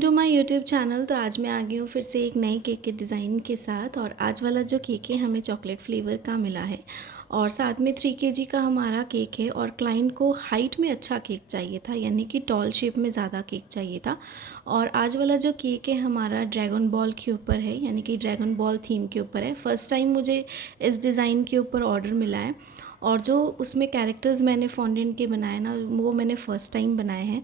To my YouTube channel. तो आज मैं आ गई हूँ फिर से एक नई केक के डिज़ाइन के साथ। और आज वाला जो केक है हमें चॉकलेट फ्लेवर का मिला है और साथ में 3 kg का हमारा केक है। और क्लाइंट को हाइट में अच्छा केक चाहिए था, यानी कि टॉल शेप में ज़्यादा केक चाहिए था। और आज वाला जो केक है हमारा ड्रैगन बॉल के ऊपर है, यानी कि ड्रैगन बॉल थीम के ऊपर है। फ़र्स्ट टाइम मुझे इस डिज़ाइन के ऊपर ऑर्डर मिला है और जो उसमें कैरेक्टर्स मैंने फॉन्डेंट के बनाए ना, वो मैंने फ़र्स्ट टाइम बनाए हैं।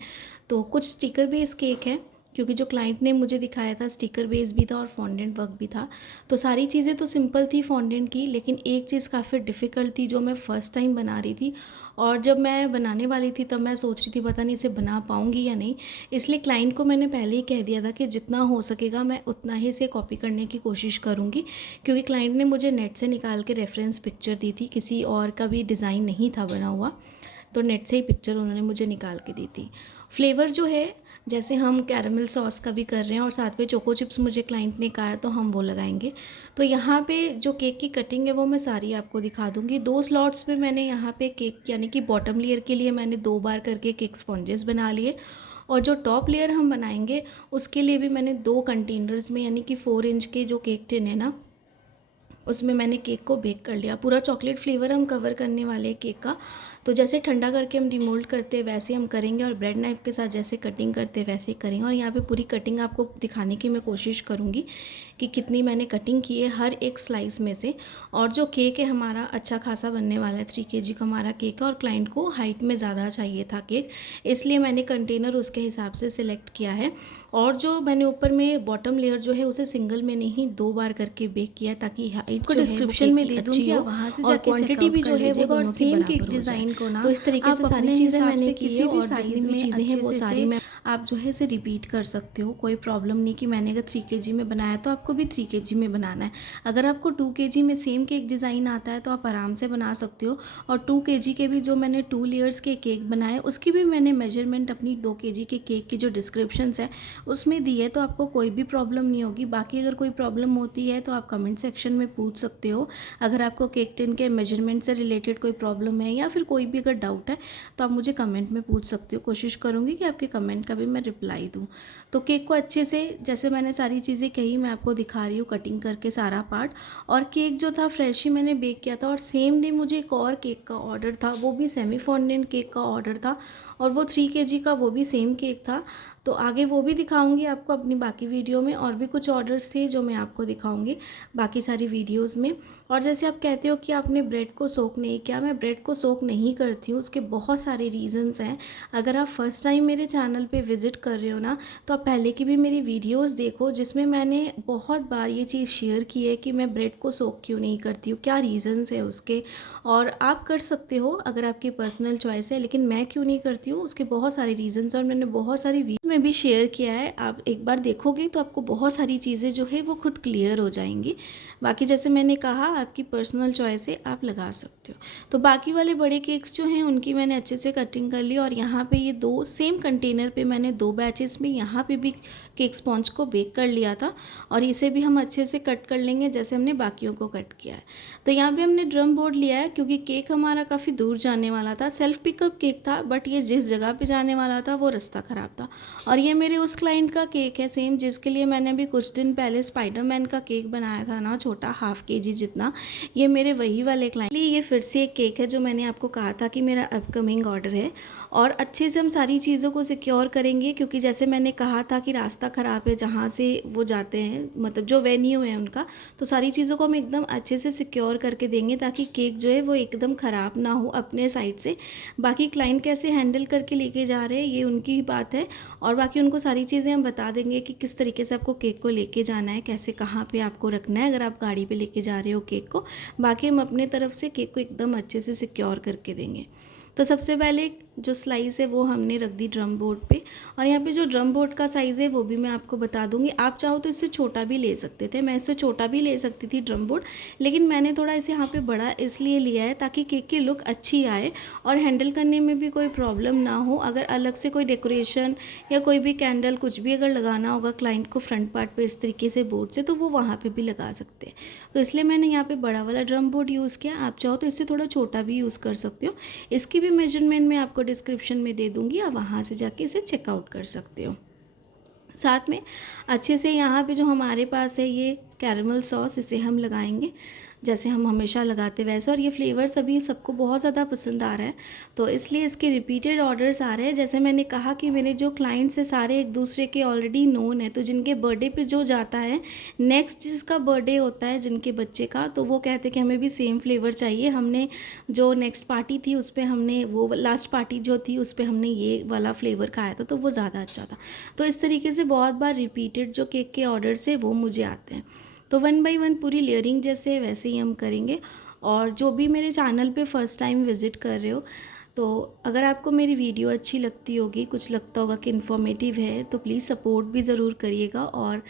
तो कुछ स्टिकर बेस केक है, क्योंकि जो क्लाइंट ने मुझे दिखाया था स्टिकर बेस भी था और फॉन्डेंट वर्क भी था। तो सारी चीज़ें तो सिंपल थी फॉन्डेंट की, लेकिन एक चीज़ काफ़ी डिफ़िकल्ट थी जो मैं फ़र्स्ट टाइम बना रही थी। और जब मैं बनाने वाली थी तब मैं सोच रही थी पता नहीं इसे बना पाऊँगी या नहीं। इसलिए क्लाइंट को मैंने पहले ही कह दिया था कि जितना हो सकेगा मैं उतना ही इसे कॉपी करने की कोशिश करूँगी, क्योंकि क्लाइंट ने मुझे नेट से निकाल के रेफरेंस पिक्चर दी थी, किसी और का भी डिज़ाइन नहीं था बना हुआ। तो नेट से ही पिक्चर उन्होंने मुझे निकाल के दी थी। फ्लेवर जो है, जैसे हम कैरमल सॉस का भी कर रहे हैं और साथ में चोको चिप्स मुझे क्लाइंट ने कहा है तो हम वो लगाएंगे। तो यहाँ पे जो केक की कटिंग है वो मैं सारी आपको दिखा दूँगी। 2 स्लॉट्स में मैंने यहाँ पे केक, यानी कि बॉटम लेयर के लिए मैंने 2 बार करके केक स्पॉन्जेस बना लिए। और जो टॉप लेयर हम बनाएंगे उसके लिए भी मैंने 2 कंटेनर्स में, यानी कि 4 इंच के जो केक टिन है ना, उसमें मैंने केक को बेक कर लिया। पूरा चॉकलेट फ्लेवर हम कवर करने वाले हैं केक का। तो जैसे ठंडा करके हम डिमोल्ड करते हैं वैसे हम करेंगे, और ब्रेड नाइफ़ के साथ जैसे कटिंग करते हैं वैसे ही करेंगे। और यहाँ पे पूरी कटिंग आपको दिखाने की मैं कोशिश करूँगी कि कितनी मैंने कटिंग की है हर एक स्लाइस में से। और जो केक है हमारा अच्छा खासा बनने वाला है। 3 kg का हमारा केक है और क्लाइंट को हाइट में ज़्यादा चाहिए था केक, इसलिए मैंने कंटेनर उसके हिसाब से सिलेक्ट किया है। और जो मैंने ऊपर में बॉटम लेयर जो है उसे सिंगल में नहीं 2 बार करके बेक किया, ताकि हाइट को जो है वो डिस्क्रिप्शन केक में की दे अच्छी दूँगी, हो आप वहाँ से और जाके क्वांटिटी चेकआउट भी कर जो है वो लीजिएगा और दोनों की सेम केक बराबर हो जाए। डिज़ाइन को ना तो इस तरीके से आप सारी अपने चीज़ें हिसाब मैंने से की है। किसी भी और साइज़ जितनी में चीज़ें हैं अच्छे वो सारी से मैं, आप जो है इसे रिपीट कर सकते हो, कोई प्रॉब्लम नहीं कि मैंने अगर 3 kg में बनाया तो आपको भी 3 kg में बनाना है। अगर आपको 2 kg में सेम केक डिज़ाइन आता है तो आप आराम से बना सकते हो। और 2 kg के भी जो मैंने 2 लेयर्स के केक बनाए उसकी भी मैंने मेजरमेंट अपनी 2 kg के केक की जो डिस्क्रिप्शंस है उसमें दी है, तो आपको कोई भी प्रॉब्लम नहीं होगी। बाकी अगर कोई प्रॉब्लम होती है तो आप कमेंट सेक्शन में पूछ सकते हो। अगर आपको केक टिन के मेजरमेंट से रिलेटेड कोई प्रॉब्लम है या फिर कोई भी अगर डाउट है तो आप मुझे कमेंट में पूछ सकते हो। कोशिश करूँगी कि आपके कमेंट का भी मैं रिप्लाई दूँ। तो केक को अच्छे से, जैसे मैंने सारी चीज़ें कही, मैं आपको दिखा रही हूँ कटिंग करके सारा पार्ट। और केक जो था फ्रेश ही मैंने बेक किया था। और सेम डे मुझे एक और केक का ऑर्डर था, वो भी सेमी फॉन्डेंट केक का ऑर्डर था और वो 3 kg का, वो भी सेम केक था। तो आगे वो भी दिखाऊंगी आपको अपनी बाकी वीडियो में। और भी कुछ ऑर्डर्स थे जो मैं आपको दिखाऊंगी बाकी सारी वीडियोस में। और जैसे आप कहते हो कि आपने ब्रेड को सोक नहीं किया, मैं ब्रेड को सोक नहीं करती हूँ, उसके बहुत सारे रीज़न्स हैं। अगर आप फर्स्ट टाइम मेरे चैनल पे विज़िट कर रहे हो ना, तो आप पहले की भी मेरी वीडियोस देखो, जिसमें मैंने बहुत बार ये चीज़ शेयर की है कि मैं ब्रेड को सोक क्यों नहीं करती हूँ, क्या रीज़न्स है उसके। और आप कर सकते हो अगर आपकी पर्सनल चॉइस है, लेकिन मैं क्यों नहीं करती हूँ उसके बहुत सारे रीज़न्स और मैंने बहुत सारी वीडियो में भी शेयर किया है। आप एक बार देखोगे तो आपको बहुत सारी चीज़ें जो है वो खुद क्लियर हो जाएंगी। बाकी जैसे मैंने कहा आपकी पर्सनल चॉइस है, आप लगा सकते हो। तो बाकी वाले बड़े केक्स जो हैं उनकी मैंने अच्छे से कटिंग कर ली। और यहाँ पे ये 2 सेम कंटेनर पे मैंने 2 बैचेस में यहाँ पे भी केक स्पॉन्ज को बेक कर लिया था। और इसे भी हम अच्छे से कट कर लेंगे जैसे हमने बाकियों को कट किया है। तो यहाँ पे हमने ड्रम बोर्ड लिया है क्योंकि केक हमारा काफ़ी दूर जाने वाला था। सेल्फ पिकअप केक था, बट ये जिस जगह पे जाने वाला था वो रास्ता ख़राब था। और ये मेरे उस क्लाइंट का केक है सेम, जिसके लिए मैंने भी कुछ दिन पहले स्पाइडरमैन का केक बनाया था ना, छोटा 1/2 kg जितना। ये मेरे वही वाले क्लाइंट लिए ये फिर से एक केक है जो मैंने आपको कहा था कि मेरा अपकमिंग ऑर्डर है। और अच्छे से हम सारी चीज़ों को सिक्योर करेंगे, क्योंकि जैसे मैंने कहा था कि रास्ता ख़राब है जहाँ से वो जाते हैं, मतलब जो वेन्यू है उनका। तो सारी चीज़ों को हम एकदम अच्छे से सिक्योर करके देंगे ताकि केक जो है वो एकदम ख़राब ना हो अपने साइड से। बाकी क्लाइंट कैसे हैंडल करके लेके जा रहे हैं ये उनकी ही बात है। और बाकी उनको सारी चीज़ें हम बता देंगे कि किस तरीके से आपको केक को लेके जाना है, कैसे कहाँ पे आपको रखना है अगर आप गाड़ी पे लेके जा रहे हो केक को। बाकी हम अपने तरफ से केक को एकदम अच्छे से सिक्योर करके देंगे। तो सबसे पहले जो स्लाइस है वो हमने रख दी ड्रम बोर्ड पे। और यहाँ पे जो ड्रम बोर्ड का साइज़ है वो भी मैं आपको बता दूंगी। आप चाहो तो इससे छोटा भी ले सकते थे, मैं इससे छोटा भी ले सकती थी ड्रम बोर्ड, लेकिन मैंने थोड़ा इसे यहाँ पे बड़ा इसलिए लिया है ताकि केक की लुक अच्छी आए और हैंडल करने में भी कोई प्रॉब्लम ना हो। अगर अलग से कोई डेकोरेशन या कोई भी कैंडल कुछ भी अगर लगाना होगा क्लाइंट को फ्रंट पार्ट पे इस तरीके से बोर्ड से, तो वो वहाँ पे भी लगा सकते हैं। तो इसलिए मैंने यहाँ पे बड़ा वाला ड्रम बोर्ड यूज़ किया। आप चाहो तो इससे थोड़ा छोटा भी यूज़ कर सकते हो। इसकी भी मेजरमेंट मैं आपको डिस्क्रिप्शन में दे दूँगी, आप वहाँ से जाके इसे चेकआउट कर सकते हो। साथ में अच्छे से यहाँ पे जो हमारे पास है ये कैरमल सॉस, इसे हम लगाएंगे जैसे हम हमेशा लगाते वैसे। और ये फ्लेवर सभी सबको बहुत ज़्यादा पसंद आ रहा है, तो इसलिए इसके रिपीटेड ऑर्डर्स आ रहे हैं। जैसे मैंने कहा कि मेरे जो क्लाइंट्स हैं सारे एक दूसरे के ऑलरेडी नोन है, तो जिनके बर्थडे पे जो जाता है, नेक्स्ट जिसका बर्थडे होता है जिनके बच्चे का, तो वो कहते हैं कि हमें भी सेम फ्लेवर चाहिए। हमने जो नेक्स्ट पार्टी थी उस पर हमने वो लास्ट पार्टी जो थी उस पर हमने ये वाला फ्लेवर खाया था, तो वो ज़्यादा अच्छा था। तो इस तरीके से बहुत बार रिपीटेड जो केक के ऑर्डर्स है वो मुझे आते हैं। तो 1 बाय 1 पूरी लेयरिंग जैसे वैसे ही हम करेंगे। और जो भी मेरे चैनल पे फर्स्ट टाइम विज़िट कर रहे हो, तो अगर आपको मेरी वीडियो अच्छी लगती होगी, कुछ लगता होगा कि इन्फॉर्मेटिव है, तो प्लीज़ सपोर्ट भी ज़रूर करिएगा और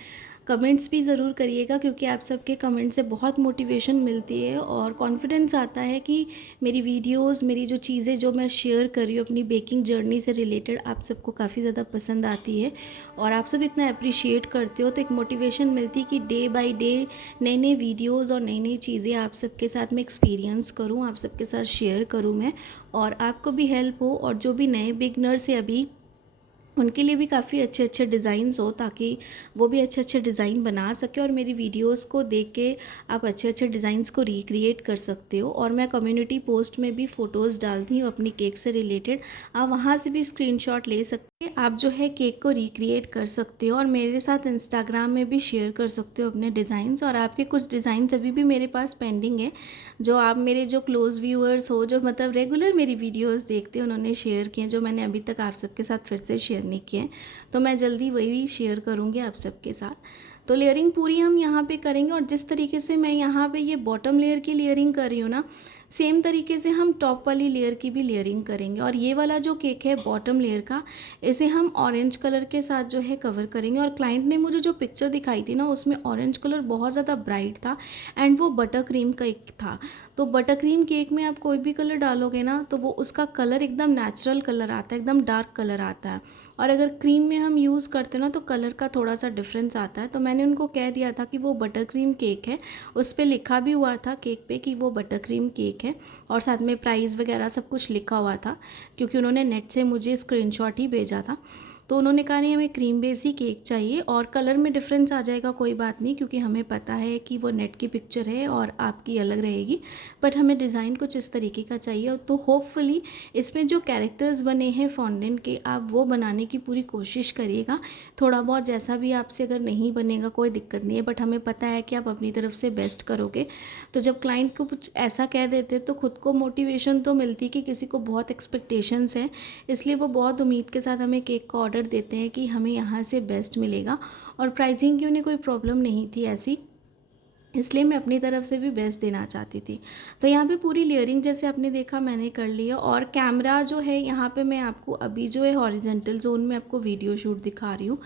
कमेंट्स भी ज़रूर करिएगा, क्योंकि आप सबके कमेंट से बहुत मोटिवेशन मिलती है और कॉन्फिडेंस आता है कि मेरी वीडियोस, मेरी जो चीज़ें जो मैं शेयर कर रही हूँ अपनी बेकिंग जर्नी से रिलेटेड, आप सबको काफ़ी ज़्यादा पसंद आती है और आप सब इतना अप्रिशिएट करते हो। तो एक मोटिवेशन मिलती है कि डे बाय डे नई नई वीडियोज़ और नई नई चीज़ें आप सबके साथ में एक्सपीरियंस करूँ, आप सबके साथ शेयर करूँ मैं, और आपको भी हेल्प हो। और जो भी नए बिगनर्स है अभी, उनके लिए भी काफ़ी अच्छे अच्छे डिज़ाइंस हो, ताकि वो भी अच्छे अच्छे डिज़ाइन बना सके और मेरी वीडियोस को देख के आप अच्छे अच्छे डिज़ाइंस को रिक्रिएट कर सकते हो। और मैं कम्युनिटी पोस्ट में भी फ़ोटोज़ डालती हूँ अपनी केक से रिलेटेड, आप वहाँ से भी स्क्रीनशॉट ले सकते हैं, आप जो है केक को रिक्रिएट कर सकते हो और मेरे साथ इंस्टाग्राम में भी शेयर कर सकते हो अपने डिज़ाइंस। और आपके कुछ डिज़ाइंस अभी भी मेरे पास पेंडिंग है, जो आप मेरे जो क्लोज़ व्यूअर्स हो, जो मतलब रेगुलर मेरी वीडियोस देखते हैं, उन्होंने शेयर किए, जो मैंने अभी तक आप सबके साथ फिर से शेयर नहीं किए, तो मैं जल्दी वही शेयर करूँगी आप सबके साथ। तो लेयरिंग पूरी हम यहाँ पे करेंगे और जिस तरीके से मैं यहाँ पे ये बॉटम लेयर की लेयरिंग कर रही हूँ ना, सेम तरीके से हम टॉप वाली लेयर की भी लेयरिंग करेंगे। और ये वाला जो केक है बॉटम लेयर का, इसे हम ऑरेंज कलर के साथ जो है कवर करेंगे। और क्लाइंट ने मुझे जो पिक्चर दिखाई थी ना, उसमें ऑरेंज कलर बहुत ज़्यादा ब्राइट था एंड वो बटर क्रीम का एक था। तो बटर क्रीम केक में आप कोई भी कलर डालोगे ना, तो वो उसका कलर एकदम नेचुरल कलर आता है, एकदम डार्क कलर आता है। और अगर क्रीम में हम यूज़ करते हैं ना, तो कलर का थोड़ा सा डिफरेंस आता है। तो मैंने उनको कह दिया था कि वो बटर क्रीम केक है, उस पर लिखा भी हुआ था केक पे कि वो बटर क्रीम केक है, और साथ में प्राइस वगैरह सब कुछ लिखा हुआ था, क्योंकि उन्होंने नेट से मुझे स्क्रीनशॉट ही भेजा था। तो उन्होंने कहा नहीं, हमें क्रीम बेस ही केक चाहिए, और कलर में डिफरेंस आ जाएगा कोई बात नहीं, क्योंकि हमें पता है कि वो नेट की पिक्चर है और आपकी अलग रहेगी, बट हमें डिज़ाइन कुछ इस तरीके का चाहिए। तो होपफुली इसमें जो कैरेक्टर्स बने हैं फॉन्डेंट के, आप वो बनाने की पूरी कोशिश करिएगा। थोड़ा बहुत जैसा भी आपसे अगर नहीं बनेगा कोई दिक्कत नहीं है, बट हमें पता है कि आप अपनी तरफ से बेस्ट करोगे। तो जब क्लाइंट को कुछ ऐसा कह देते तो खुद को मोटिवेशन तो मिलती कि किसी को बहुत एक्सपेक्टेशंस हैं, इसलिए वो बहुत उम्मीद के साथ हमें केक का ऑर्डर देते हैं कि हमें यहाँ से बेस्ट मिलेगा। और प्राइसिंग की उन्हें कोई प्रॉब्लम नहीं थी ऐसी, इसलिए मैं अपनी तरफ से भी बेस्ट देना चाहती थी। तो यहाँ पे पूरी लेयरिंग जैसे आपने देखा मैंने कर लिया। और कैमरा जो है यहाँ पे मैं आपको अभी जो है हॉरिजेंटल जोन में आपको वीडियो शूट दिखा रही हूँ,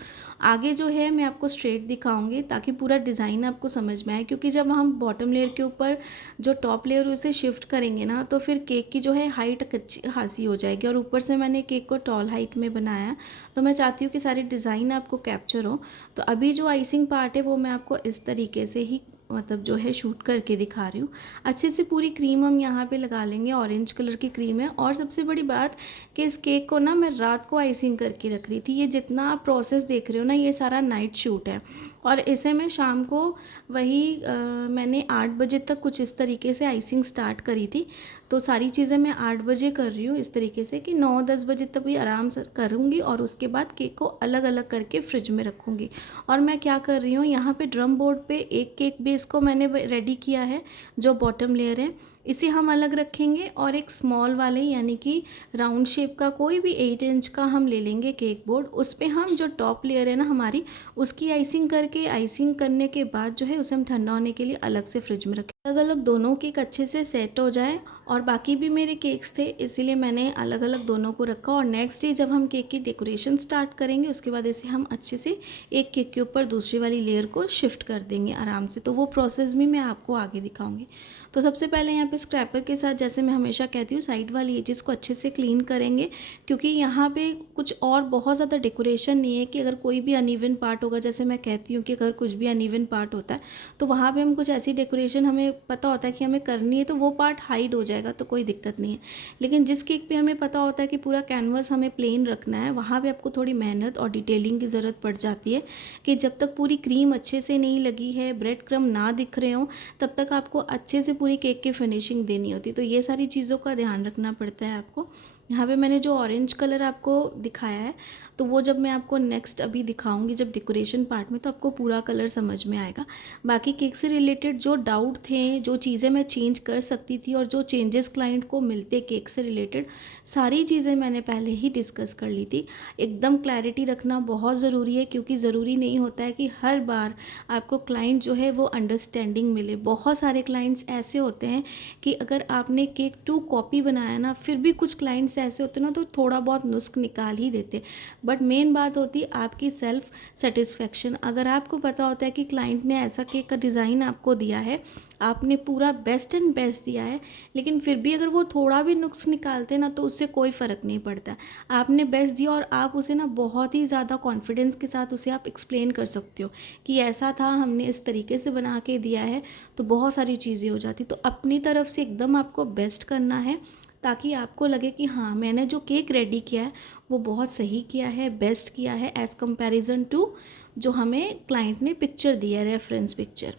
आगे जो है मैं आपको स्ट्रेट दिखाऊंगी ताकि पूरा डिज़ाइन आपको समझ में आए। क्योंकि जब हम बॉटम लेयर के ऊपर जो टॉप लेयर उसे शिफ्ट करेंगे ना, तो फिर केक की जो है हाइट अच्छी खासी हो जाएगी। और ऊपर से मैंने केक को टॉल हाइट में बनाया, तो मैं चाहती हूँ कि सारी डिज़ाइन आपको कैप्चर हो। तो अभी जो आइसिंग पार्ट है वो मैं आपको इस तरीके से ही मतलब जो है शूट करके दिखा रही हूँ। अच्छे से पूरी क्रीम हम यहाँ पे लगा लेंगे, ऑरेंज कलर की क्रीम है। और सबसे बड़ी बात कि इस केक को ना मैं रात को आइसिंग करके रख रही थी। ये जितना आप प्रोसेस देख रहे हो ना, ये सारा नाइट शूट है, और इसे मैं शाम को वही मैंने 8 बजे तक कुछ इस तरीके से आइसिंग स्टार्ट करी थी। तो सारी चीज़ें मैं 8 बजे कर रही हूँ इस तरीके से कि 9-10 बजे तक भी आराम से करूँगी, और उसके बाद केक को अलग अलग करके फ्रिज में रखूँगी। और मैं क्या कर रही हूँ, यहाँ पे ड्रम बोर्ड पे एक केक बेस को मैंने रेडी किया है, जो बॉटम लेयर है इसे हम अलग रखेंगे, और एक स्मॉल वाले यानी कि राउंड शेप का कोई भी 8 इंच का हम ले लेंगे केक बोर्ड। उस पर हम जो टॉप लेयर है ना हमारी, उसकी आइसिंग करके, आइसिंग करने के बाद जो है उसे हम ठंडा होने के लिए अलग से फ्रिज में रखें। अलग अलग दोनों केक अच्छे से सेट हो जाए। और बाकी भी मेरे केक्स थे, इसीलिए मैंने अलग अलग दोनों को रखा। और नेक्स्ट डे जब हम केक की डेकोरेशन स्टार्ट करेंगे, उसके बाद इसे हम अच्छे से एक केक के ऊपर दूसरी वाली लेयर को शिफ्ट कर देंगे आराम से। तो वो प्रोसेस भी मैं आपको आगे दिखाऊंगी। तो सबसे पहले यहाँ पे पे स्क्रैपर के साथ, जैसे मैं हमेशा कहती हूँ, साइड वाली एजेस को अच्छे से क्लीन करेंगे, क्योंकि यहाँ पे कुछ और बहुत ज़्यादा डेकोरेशन नहीं है कि अगर कोई भी अनइवन पार्ट होगा, जैसे मैं कहती हूँ कि अगर कुछ भी अनइवन पार्ट होता है तो वहाँ पे हम कुछ ऐसी डेकोरेशन हमें पता होता है कि हमें करनी है तो वो पार्ट हाइड हो जाएगा, तो कोई दिक्कत नहीं है। लेकिन जिस केक पे हमें पता होता है कि पूरा कैनवस हमें प्लेन रखना है, वहाँ पे आपको थोड़ी मेहनत और डिटेलिंग की ज़रूरत पड़ जाती है कि जब तक पूरी क्रीम अच्छे से नहीं लगी है, ब्रेड क्रम ना दिख रहे हो, तब तक आपको अच्छे से पूरी केक की फिनिशिंग देनी होती है। तो ये सारी चीज़ों का ध्यान रखना पड़ता है आपको। यहाँ पे मैंने जो ऑरेंज कलर आपको दिखाया है, तो वो जब मैं आपको नेक्स्ट अभी दिखाऊंगी जब डेकोरेशन पार्ट में, तो आपको पूरा कलर समझ में आएगा। बाकी केक से रिलेटेड जो डाउट थे, जो चीज़ें मैं चेंज कर सकती थी और जो चेंजेस क्लाइंट को मिलते केक से रिलेटेड, सारी चीज़ें मैंने पहले ही डिस्कस कर ली थी। एकदम क्लैरिटी रखना बहुत ज़रूरी है, क्योंकि ज़रूरी नहीं होता है कि हर बार आपको क्लाइंट जो है वो अंडरस्टैंडिंग मिले। बहुत सारे क्लाइंट्स ऐसे होते हैं कि अगर आपने केक 2 कॉपी बनाया ना, फिर भी कुछ क्लाइंट्स ऐसे होते हैं ना, तो थोड़ा बहुत नुस्ख निकाल ही देते। बट मेन बात होती है आपकी सेल्फ सेटिस्फेक्शन। अगर आपको पता होता है कि क्लाइंट ने ऐसा केक का डिज़ाइन आपको दिया है, आपने पूरा बेस्ट एंड बेस्ट दिया है, लेकिन फिर भी अगर वो थोड़ा भी नुक्स निकालते ना, तो उससे कोई फ़र्क नहीं पड़ता। आपने बेस्ट दिया और आप उसे ना बहुत ही ज़्यादा कॉन्फिडेंस के साथ उसे आप एक्सप्लेन कर सकते हो कि ऐसा था, हमने इस तरीके से बना के दिया है, तो बहुत सारी चीज़ें हो जाती। तो अपनी तरफ से एकदम आपको बेस्ट करना है, ताकि आपको लगे कि हाँ, मैंने जो केक रेडी किया है वो बहुत सही किया है, बेस्ट किया है एज़ कंपैरिजन टू जो हमें क्लाइंट ने पिक्चर दिया है, रेफरेंस पिक्चर।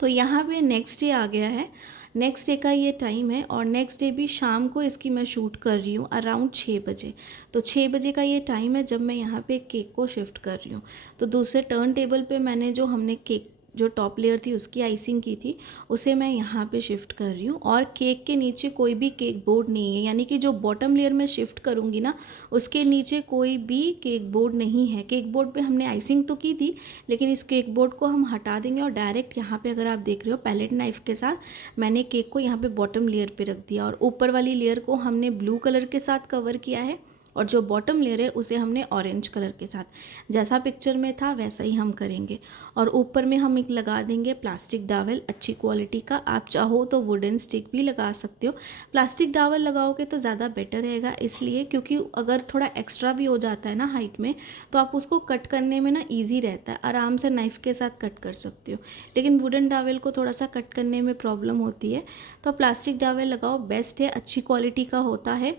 तो यहाँ पे नेक्स्ट डे आ गया है, नेक्स्ट डे का ये टाइम है, और नेक्स्ट डे भी शाम को इसकी मैं शूट कर रही हूँ अराउंड 6 बजे। तो 6 बजे का ये टाइम है जब मैं यहाँ पे केक को शिफ्ट कर रही हूँ। तो दूसरे टर्न टेबल पे मैंने जो हमने केक जो टॉप लेयर थी उसकी आइसिंग की थी, उसे मैं यहाँ पे शिफ्ट कर रही हूँ। और केक के नीचे कोई भी केक बोर्ड नहीं है, यानी कि जो बॉटम लेयर में शिफ्ट करूँगी ना, उसके नीचे कोई भी केक बोर्ड नहीं है। केक बोर्ड पे हमने आइसिंग तो की थी, लेकिन इस केक बोर्ड को हम हटा देंगे और डायरेक्ट यहाँ पे अगर आप देख रहे हो पैलेट नाइफ़ के साथ मैंने केक को यहाँ पे बॉटम लेयर पे रख दिया, और ऊपर वाली लेयर को हमने ब्लू कलर के साथ कवर किया है, और जो बॉटम लेयर है उसे हमने ऑरेंज कलर के साथ, जैसा पिक्चर में था वैसा ही हम करेंगे। और ऊपर में हम एक लगा देंगे प्लास्टिक डावल अच्छी क्वालिटी का, आप चाहो तो वुडन स्टिक भी लगा सकते हो। प्लास्टिक डावल लगाओगे तो ज़्यादा बेटर रहेगा, इसलिए क्योंकि अगर थोड़ा एक्स्ट्रा भी हो जाता है ना हाइट में, तो आप उसको कट करने में ना ईजी रहता है, आराम से नाइफ़ के साथ कट कर सकते हो। लेकिन वुडन डावल को थोड़ा सा कट करने में प्रॉब्लम होती है, तो प्लास्टिक डावल लगाओ, बेस्ट है, अच्छी क्वालिटी का होता है,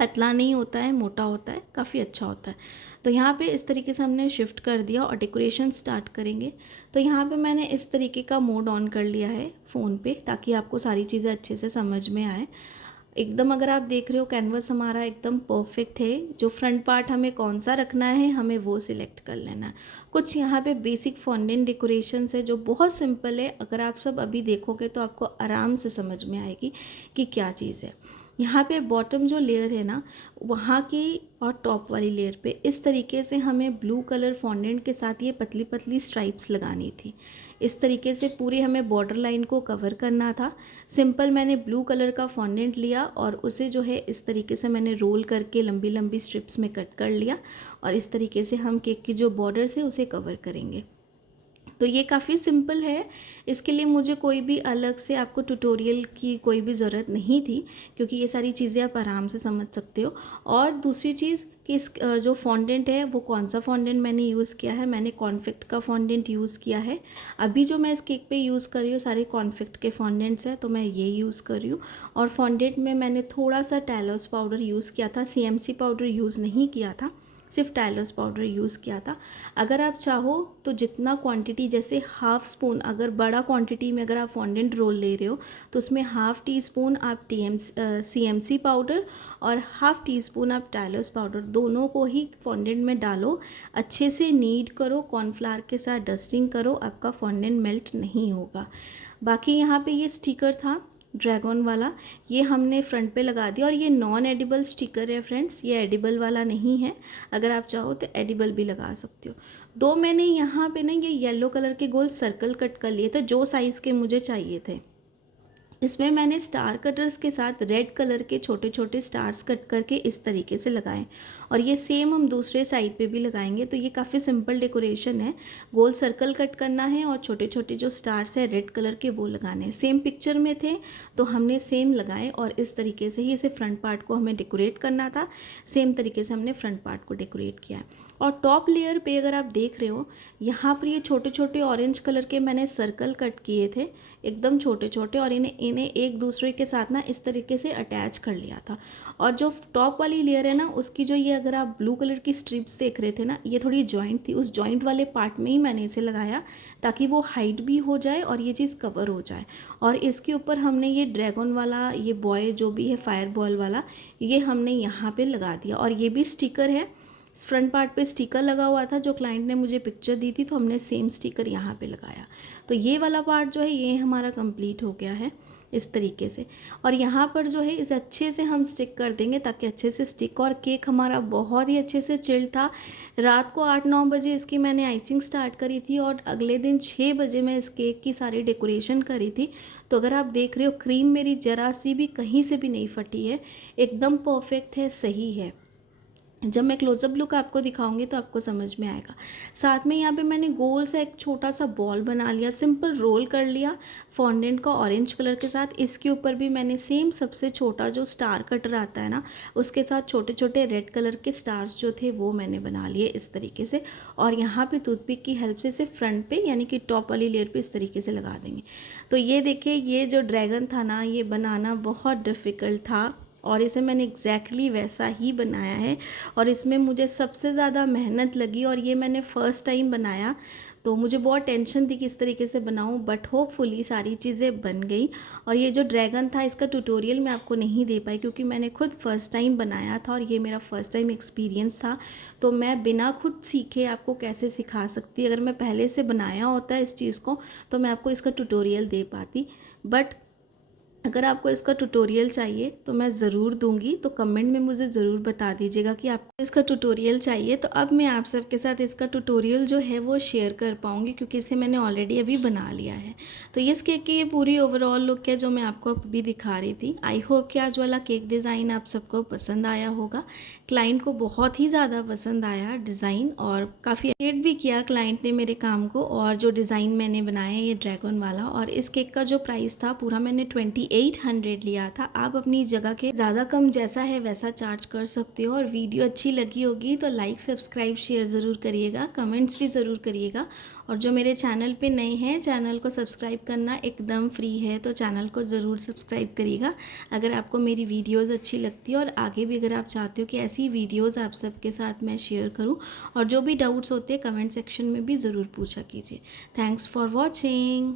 पतला नहीं होता है, मोटा होता है, काफ़ी अच्छा होता है। तो यहाँ पे इस तरीके से हमने शिफ्ट कर दिया और डेकोरेशन स्टार्ट करेंगे। तो यहाँ पे मैंने इस तरीके का मोड ऑन कर लिया है फ़ोन पे, ताकि आपको सारी चीज़ें अच्छे से समझ में आए। एकदम अगर आप देख रहे हो कैनवस हमारा एकदम परफेक्ट है। जो फ्रंट पार्ट हमें कौन सा रखना है, हमें वो सिलेक्ट कर लेना है। कुछ यहाँ पे बेसिक फॉन्डेंट डेकोरेशंस है जो बहुत सिंपल है, अगर आप सब अभी देखोगे तो आपको आराम से समझ में आएगी कि क्या चीज़ है। यहाँ पे बॉटम जो लेयर है ना, वहाँ की और टॉप वाली लेयर पे इस तरीके से हमें ब्लू कलर फॉन्डेंट के साथ ये पतली पतली स्ट्राइप्स लगानी थी। इस तरीके से पूरी हमें बॉर्डर लाइन को कवर करना था। सिंपल मैंने ब्लू कलर का फॉन्डेंट लिया और उसे जो है इस तरीके से मैंने रोल करके लंबी लंबी स्ट्रिप्स में कट कर लिया, और इस तरीके से हम केक की जो बॉर्डर्स है उसे कवर करेंगे। तो ये काफ़ी सिंपल है, इसके लिए मुझे कोई भी अलग से आपको ट्यूटोरियल की कोई भी ज़रूरत नहीं थी, क्योंकि ये सारी चीज़ें आप आराम से समझ सकते हो। और दूसरी चीज़ कि इस जो फॉन्डेंट है वो कौन सा फॉन्डेंट मैंने यूज़ किया है, मैंने कॉन्फेक्ट का फॉन्डेंट यूज़ किया है। अभी जो मैं इस केक पे यूज़ कर रही हूँ सारे कॉन्फेक्ट के फॉन्डेंट्स हैं, तो मैं ये यूज़ कर रही हूँ। और फॉन्डेंट में मैंने थोड़ा सा टैलोस पाउडर यूज़ किया था, CMC पाउडर यूज़ नहीं किया था, सिर्फ टाइलर्स पाउडर यूज़ किया था। अगर आप चाहो तो जितना क्वांटिटी, जैसे हाफ़ स्पून, अगर बड़ा क्वांटिटी में अगर आप फॉन्डेंट रोल ले रहे हो तो उसमें हाफ़ टी स्पून आप CMC पाउडर और हाफ़ टी स्पून आप टाइलर्स पाउडर, दोनों को ही फॉन्डेंट में डालो, अच्छे से नीड करो, कॉर्नफ्लावर के साथ डस्टिंग करो, आपका फॉन्डेंट मेल्ट नहीं होगा। बाकी यहाँ पे ये स्टिकर था ड्रैगन वाला, ये हमने फ्रंट पे लगा दिया, और ये नॉन एडिबल स्टिकर है फ्रेंड्स, ये एडिबल वाला नहीं है। अगर आप चाहो तो एडिबल भी लगा सकते हो। दो मैंने यहाँ पे ना ये येलो कलर के गोल सर्कल कट कर लिए थे, जो साइज़ के मुझे चाहिए थे। इसमें मैंने स्टार कटर्स के साथ रेड कलर के छोटे छोटे स्टार्स कट करके इस तरीके से लगाए और ये सेम हम दूसरे साइड पे भी लगाएंगे। तो ये काफ़ी सिंपल डेकोरेशन है। गोल सर्कल कट करना है और छोटे छोटे जो स्टार्स है रेड कलर के वो लगाने हैं। सेम पिक्चर में थे तो हमने सेम लगाए और इस तरीके से ही इसे फ्रंट पार्ट को हमें डेकोरेट करना था। सेम तरीके से हमने फ्रंट पार्ट को डेकोरेट किया है। और टॉप लेयर पे अगर आप देख रहे हो, यहाँ पर ये छोटे छोटे ऑरेंज कलर के मैंने सर्कल कट किए थे, एकदम छोटे छोटे, और इन्हें इन्हें एक दूसरे के साथ ना इस तरीके से अटैच कर लिया था। और जो टॉप वाली लेयर है ना, उसकी जो ये अगर आप ब्लू कलर की स्ट्रिप्स देख रहे थे ना, ये थोड़ी जॉइंट थी, उस जॉइंट वाले पार्ट में ही मैंने इसे लगाया ताकि वो हाइट भी हो जाए और ये चीज़ कवर हो जाए। और इसके ऊपर हमने ये ड्रैगन वाला, ये बॉय जो भी है फायर बॉल वाला, ये हमने यहाँ पे लगा दिया। और ये भी स्टिकर है, फ्रंट पार्ट पे स्टिकर लगा हुआ था जो क्लाइंट ने मुझे पिक्चर दी थी, तो हमने सेम स्टिकर यहाँ पे लगाया। तो ये वाला पार्ट जो है ये हमारा कंप्लीट हो गया है इस तरीके से। और यहाँ पर जो है इसे अच्छे से हम स्टिक कर देंगे ताकि अच्छे से स्टिक। और केक हमारा बहुत ही अच्छे से चिल्ड था। रात को 8-9 बजे इसकी मैंने आइसिंग स्टार्ट करी थी और अगले दिन 6 बजे मैं इस केक की सारी डेकोरेशन करी थी। तो अगर आप देख रहे हो, क्रीम मेरी ज़रा सी भी कहीं से भी नहीं फटी है, एकदम परफेक्ट है, सही है। जब मैं क्लोजअप लुक आपको दिखाऊंगी तो आपको समझ में आएगा। साथ में यहाँ पे मैंने गोल सा एक छोटा सा बॉल बना लिया, सिंपल रोल कर लिया फॉन्डेंट का ऑरेंज कलर के साथ। इसके ऊपर भी मैंने सेम सबसे छोटा जो स्टार कटर आता है ना, उसके साथ छोटे छोटे रेड कलर के स्टार्स जो थे वो मैंने बना लिए इस तरीके से। और यहाँ पे टूथपिक की हेल्प से इसे फ्रंट पे यानी कि टॉप वाली लेयर पे इस तरीके से लगा देंगे। तो ये देखिए, ये जो ड्रैगन था ना, ये बनाना बहुत डिफ़िकल्ट था और इसे मैंने एग्जैक्टली वैसा ही बनाया है। और इसमें मुझे सबसे ज़्यादा मेहनत लगी और ये मैंने फ़र्स्ट टाइम बनाया, तो मुझे बहुत टेंशन थी किस तरीके से बनाऊं, बट होपफुली सारी चीज़ें बन गई। और ये जो ड्रैगन था, इसका ट्यूटोरियल मैं आपको नहीं दे पाई क्योंकि मैंने खुद फ़र्स्ट टाइम बनाया था और ये मेरा फ़र्स्ट टाइम एक्सपीरियंस था। तो मैं बिना खुद सीखे आपको कैसे सिखा सकती। अगर मैं पहले से बनाया होता इस चीज़ को तो मैं आपको इसका ट्यूटोरियल दे पाती। बट अगर आपको इसका ट्यूटोरियल चाहिए तो मैं ज़रूर दूंगी, तो कमेंट में मुझे ज़रूर बता दीजिएगा कि आपको इसका ट्यूटोरियल चाहिए। तो अब मैं आप सबके साथ इसका ट्यूटोरियल जो है वो शेयर कर पाऊँगी क्योंकि इसे मैंने ऑलरेडी अभी बना लिया है। तो इस केक की ये पूरी ओवरऑल लुक है जो मैं आपको अभी दिखा रही थी। आई होप कि आज वाला केक डिज़ाइन आप सबको पसंद आया होगा। क्लाइंट को बहुत ही ज़्यादा पसंद आया डिज़ाइन और काफ़ी अप्रिशिएट भी किया क्लाइंट ने मेरे काम को। और जो डिज़ाइन मैंने बनाया है ये ड्रैगन वाला, और इस केक का जो प्राइस था पूरा मैंने 2800 लिया था। आप अपनी जगह के ज़्यादा कम जैसा है वैसा चार्ज कर सकते हो। और वीडियो अच्छी लगी होगी तो लाइक सब्सक्राइब शेयर ज़रूर करिएगा, कमेंट्स भी ज़रूर करिएगा। और जो मेरे चैनल पे नए हैं, चैनल को सब्सक्राइब करना एकदम फ्री है, तो चैनल को ज़रूर सब्सक्राइब करिएगा अगर आपको मेरी वीडियोज़ अच्छी लगती है। और आगे भी अगर आप चाहते हो कि ऐसी वीडियोज़ आप सबके साथ मैं शेयर करूँ, और जो भी डाउट्स होते हैं कमेंट सेक्शन में भी ज़रूर पूछा कीजिए। Thanks for watching.